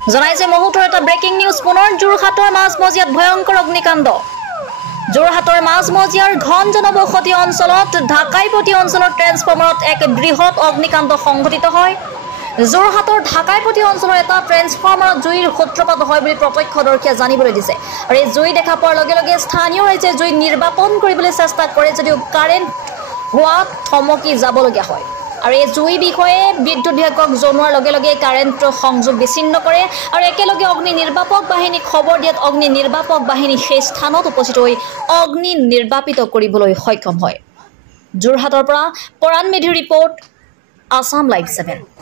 জনাইছে মুহূৰ্তৰ এটা ব্ৰেকিং নিউজ পুনৰ যোৰহাটৰ মাজমজিয়াত ভয়ংকৰ অগ্নিকাণ্ড যোৰহাটৰ মাজমজিয়াৰ ঘন জনবসতি অঞ্চলত ঢাকাইপতি অঞ্চলৰ ট্ৰেন্সফৰ্মাৰত এক বৃহৎ অগ্নিকাণ্ড সংঘটিত হয় যোৰহাটৰ ঢাকাইপতি অঞ্চলৰ এটা ট্ৰেন্সফৰ্মাৰত জুইৰ সূত্ৰপাত হয় বুলি প্ৰত্যক্ষদৰ্শীয়ে জানিবলৈ দিছে আৰু এই জুই দেখা পোৱাৰ লগে লগে স্থানীয় ৰাইজে জুই নিৰ্বাপন কৰিবলৈ চেষ্টা কৰে যদিও কাৰেণ্ট হোৱাত থমকি যাবলগীয়া হয় আৰু এই জুই বিষয়ে বিদ্যুৎ বিভাগক জনোৱাৰ লগে লগে কাৰেণ্ট সংযোগ বিচ্ছিন্ন কৰে আৰু একেলগে অগ্নি নিৰ্বাপক বাহিনীক খবৰ দিয়াত অগ্নি নিৰ্বাপক বাহিনী সেই স্থানত উপস্থিত হৈ অগ্নি নিৰ্বাপিত কৰিবলৈ সক্ষম হয় যোৰহাটৰ পৰা পৰাণ মেধিৰ ৰিপৰ্ট আসাম লাইভ 7